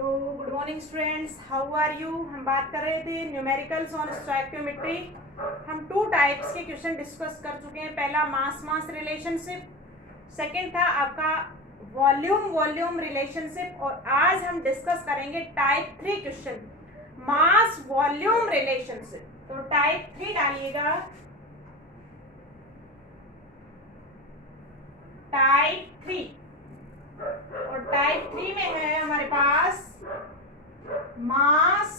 तो good morning students, how are you. हम बात कर रहे थे न्यूमेरिकल्स ऑन स्टोइकियोमेट्री। हम टू टाइप्स के क्वेश्चन डिस्कस कर चुके हैं। पहला मास मास रिलेशनशिप, सेकंड था आपका वॉल्यूम वॉल्यूम रिलेशनशिप, और आज हम डिस्कस करेंगे type 3 question, mass volume relationship. तो टाइप 3 डालिएगा, टाइप 3। और टाइप 3 में है हमारे पास मास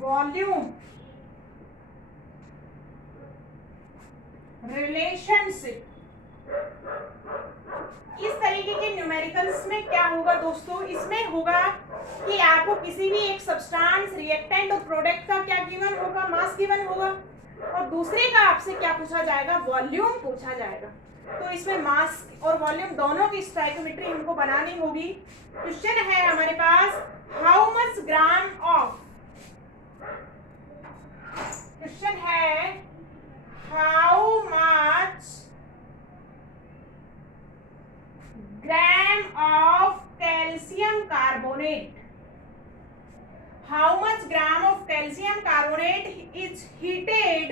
वॉल्यूम रिलेशनशिप। इस तरीके के न्यूमेरिकल्स में क्या होगा दोस्तों, इसमें होगा कि आपको किसी भी एक सब्सटेंस, रिएक्टेंट और प्रोडक्ट का क्या गिवन होगा, मास गिवन होगा, और दूसरे का आपसे क्या पूछा जाएगा, वॉल्यूम पूछा जाएगा। तो इसमें मास और वॉल्यूम दोनों की स्टोइकियोमेट्री हमको बनानी होगी। क्वेश्चन है हमारे पास, how much gram of, question है how much gram of calcium carbonate, how much gram of calcium carbonate is heated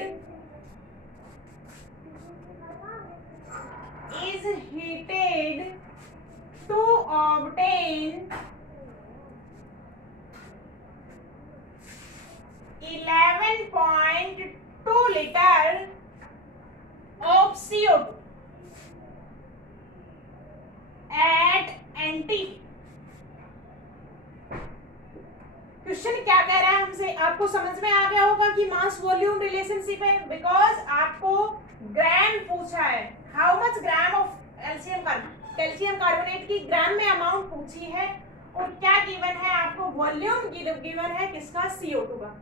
to obtain 11.2 liter of CO2 at NT। Question क्या कह रहा है हमसे, आपको समझ में आ गया होगा कि मास वॉल्यूम रिलेशनशिप है, बिकॉज आपको ग्राम पूछा है। How much gram of calcium carbonate की ग्राम में अमाउंट पूछी है, और क्या गिवन है आपको, वॉल्यूम गिवन है किसका, CO2 का।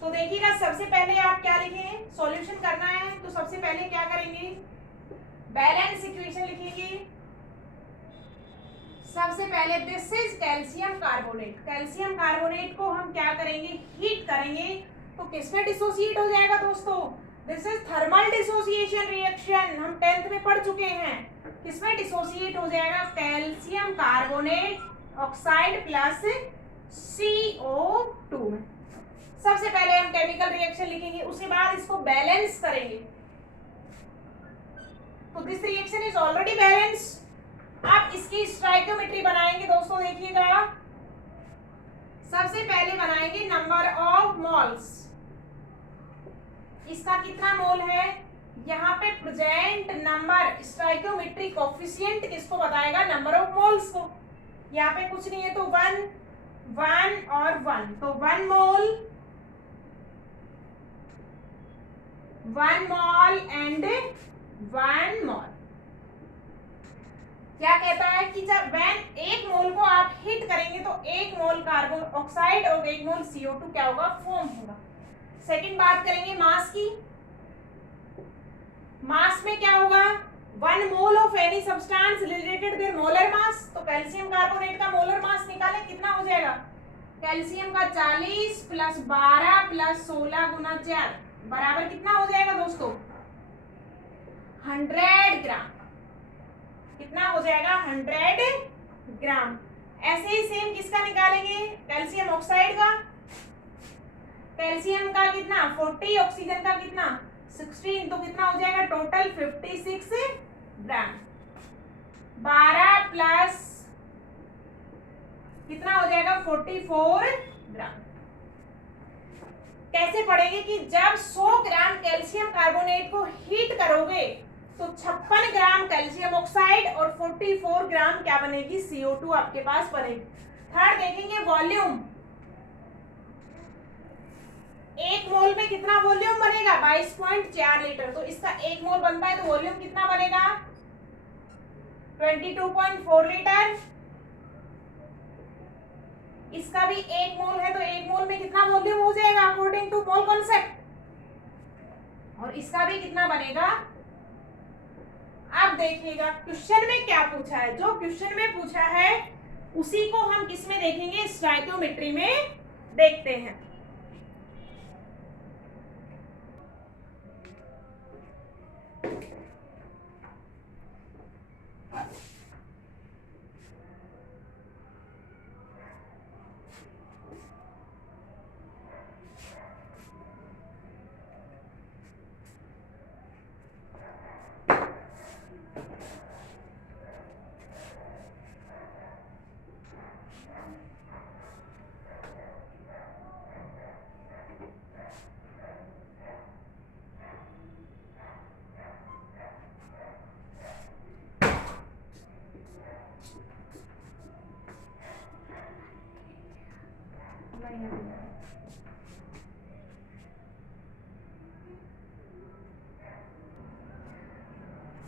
तो देखिएगा, सबसे पहले आप क्या लिखेंगे, सॉल्यूशन करना है तो सबसे पहले क्या करेंगे, बैलेंस इक्वेशन लिखेंगे। सबसे पहले this is calcium carbonate, calcium carbonate को हम क्या करेंगे, हीट करेंगे, तो किसमें डिसोसिएट हो जाएगा दोस्तों, this is thermal dissociation reaction, हम 10th में पढ़ चुके हैं। किसमें डिसोसिएट हो जाएगा, calcium carbonate oxide plus CO2 में। सबसे पहले हम केमिकल रिएक्शन लिखेंगे, उसके बाद इसको बैलेंस करेंगे। तो this reaction is already balanced. आप इसकी स्टोइकियोमेट्री बनाएंगे दोस्तों, देखिएगा। सबसे पहले बनाएंगे नंबर ऑफ मोल्स, इसका कितना मोल है, यहाँ पे प्रेजेंट नंबर, स्टोइकियोमेट्री कोफिशिएंट किसको बताएगा, नंबर ऑफ मोल्स को। यहाँ पे कुछ नहीं है तो 1 1 और 1, तो 1 मोल एंड 1 मोल। क्या कहता है कि जब एक मोल को आप हीट करेंगे तो 1 मोल कार्बन ऑक्साइड और 1 मोल CO2 क्या होगा, फॉर्म होगा। सेकंड बात करेंगे मास की। मास में क्या होगा, 1 mole of any substance related their molar mass. तो कैल्शियम कार्बोनेट का मोलर मास निकालें, कितना हो जाएगा, कैल्शियम का 40 प्लस 12 प्लस 16 गुना 4 बराबर कितना हो जाएगा दोस्तों, 100 ग्राम। कितना हो जाएगा, 100 ग्राम। ऐसे ही सेम किसका निकालेंगे, कैल्शियम ऑक्साइड का। कैल्शियम का कितना 40, ऑक्सीजन का कितना 16, तो कितना हो जाएगा टोटल 56 ग्राम। 12 प्लस कितना हो जाएगा 44 ग्राम। कैसे पढ़ेंगे कि जब 100 ग्राम कैल्शियम कार्बोनेट को हीट करोगे तो 56 ग्राम कैल्शियम ऑक्साइड और 44 ग्राम क्या बनेगी, CO2 आपके पास बनेगी। थर्ड देखेंगे वॉल्यूम, 1 मोल में कितना वॉल्यूम बनेगा, 22.4 लीटर। तो इसका 1 मोल बनता है तो वॉल्यूम कितना बनेगा, 22.4 लीटर। इसका भी 1 मोल है तो 1 मोल में कितना वॉल्यूम हो जाएगा अकॉर्डिंग टू मोल कॉन्सेप्ट, और इसका भी कितना बनेगा। अब देखिएगा क्वेश्चन में क्या पूछा है, जो क्वेश्चन में पूछा है उसी को हम किस में देखेंगे, स्टोइकियोमेट्री में देखते हैं।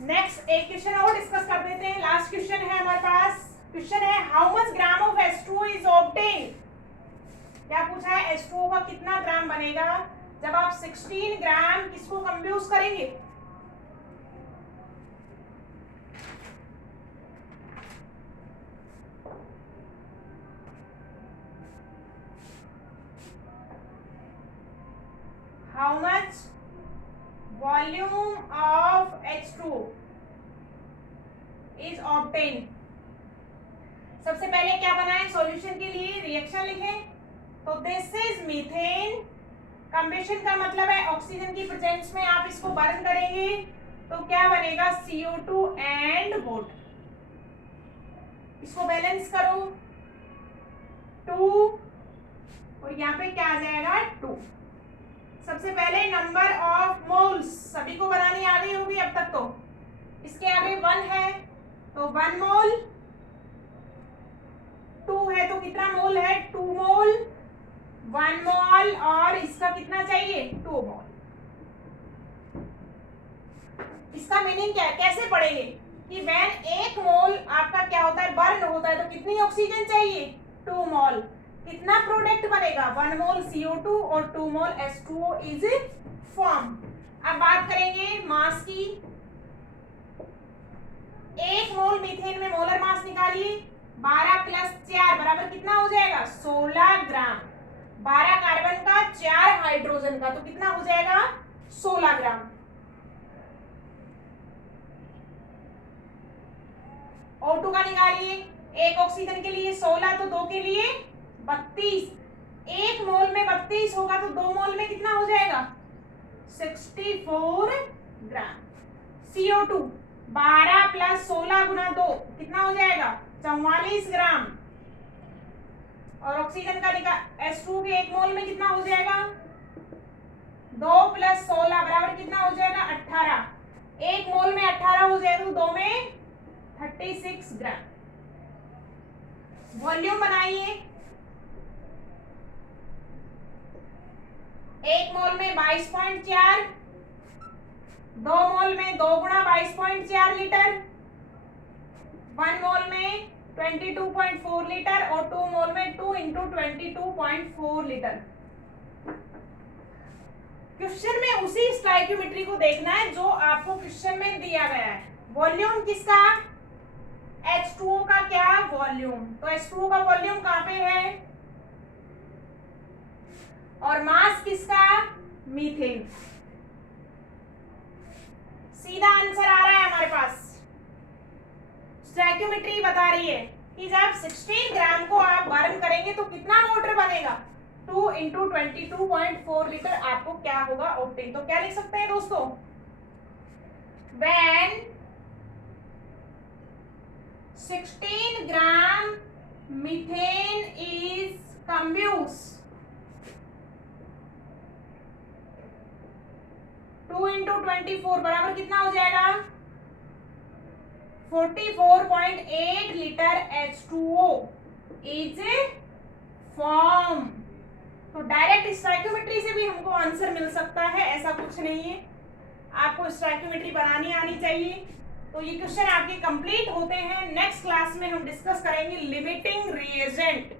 नेक्स्ट एक क्वेश्चन और डिस्कस कर देते हैं, लास्ट क्वेश्चन है हमारे पास। क्वेश्चन है how much gram of H2O is obtain. क्या पूछा है, H2O का कितना ग्राम बनेगा जब आप 16 ग्राम किसको कंप्यूज करेंगे। How much volume of H2O is obtain. सबसे पहले क्या बनाएं, सॉल्यूशन के लिए रिएक्शन लिखें। तो दिस इज मीथेन। कंबेशन का मतलब है ऑक्सीजन की प्रेजेंस में आप इसको बर्न करेंगे तो क्या बनेगा, CO2 एंड वाटर। इसको बैलेंस करो 2 और यहाँ पे क्या आ जाएगा 2। सबसे पहले नंबर ऑफ मोल्स सभी को बनानी आ गई होगी अब तक। तो इसके आगे 1 है तो 1 मोल, 2 है तो कितना मोल है 2 मोल, 1 मोल और इसका कितना चाहिए 2 मोल। इसका मीनिंग क्या है, कैसे पढ़ेंगे कि व्हेन 1 मोल आपका क्या होता है बर्न होता है तो कितनी ऑक्सीजन चाहिए 2 मोल। कितना प्रोडक्ट बनेगा 1 मोल CO2 और 2 मोल H2O इज फॉर्म। अब बात करेंगे मास की। 1 मोल मीथेन में मोलर मास निकालिए, 12 + 4 बराबर कितना हो जाएगा 16 ग्राम। 12 कार्बन का 4 हाइड्रोजन का तो कितना हो जाएगा 16 ग्राम। O2 का निकालिए, 1 ऑक्सीजन के लिए 16 तो 2 के लिए 32। 1 मोल में 32 होगा तो 2 मोल में कितना हो जाएगा 64 ग्राम। CO2 12 + 16 × 2 कितना हो जाएगा 44 ग्राम। और ऑक्सीजन का H2 के 1 मोल में कितना हो जाएगा 2 + 16 बराबर कितना हो जाएगा 18। 1 मोल में 18 हो जाएगा तो 2 में 36 ग्राम। वॉल्यूम बनाइए, 1 मोल में 22.4, 2 मोल में 2 × 22.4 लीटर, 1 मोल में 22.4 लीटर और 2 मोल में 2 × 22.4 लीटर। क्वेश्चन में उसी स्टोइकियोमेट्री को देखना है जो आपको क्वेश्चन में दिया गया है। वॉल्यूम किसका H2O का क्या वॉल्यूम, तो H2O का वॉल्यूम कहां पे है और मास किसका मीथेन। सीधा आंसर आ रहा है हमारे पास। स्टोइकियोमेट्री बता रही है कि जब 16 ग्राम को आप बर्न करेंगे तो कितना वाटर बनेगा 2 × 22.4 लीटर आपको क्या होगा ऑब्टेन। तो क्या लिख सकते हैं दोस्तों, when 16 gram methane is combused 2 × 24 बराबर कितना हो जाएगा 44.8 लीटर H2O इज फॉर्म। तो डायरेक्ट स्टोइकियोमेट्री से भी हमको आंसर मिल सकता है, ऐसा कुछ नहीं है। आपको स्टोइकियोमेट्री बनानी आनी चाहिए। तो ये क्वेश्चन आपके कंप्लीट होते हैं। नेक्स्ट क्लास में हम डिस्कस करेंगे लिमिटिंग रिएजेंट।